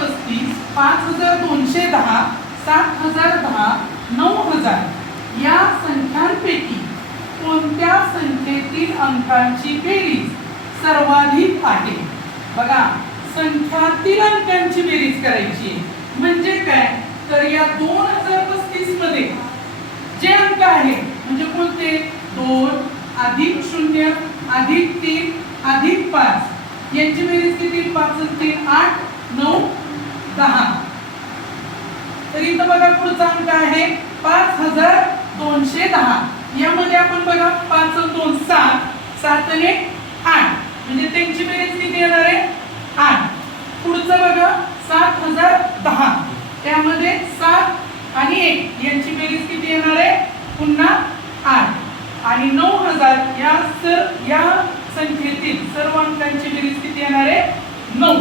पस्तीस पाच हजार दोनशे दहा सात हजार दहा नऊ हजार. या संख्यांपैकी कोणत्या संख्येतील अंकांची बेरीज सर्वाधिक आहे? बघा संख्यातील अंकांची बेरीज करायची आहे. म्हणजे काय? तर या दोन हजार पस्तीसमध्ये जे अंक आहेत म्हणजे कोणते? दोन अधिक शून्य अधिक तीन अधिक पाच. यांची बेरीज किती? पाच तीन आठ नऊ दहा तर इथं बघा पुढचा अंक आहे पाच हजार दोनशे दहा. यामध्ये आपण बघा पाच दोन सात. सात आणि एक, आठ. म्हणजे त्यांची बेरीज किती येणार आहे? आठ. पुढचं बघा सात हजार दहा. त्यामध्ये सात आणि एक. यांची बेरीज किती येणार आहे? पुन्हा आठ. आणि नऊ हजार या सर या संख्येतील सर्व अंकांची बेरीज किती येणार आहे? नऊ.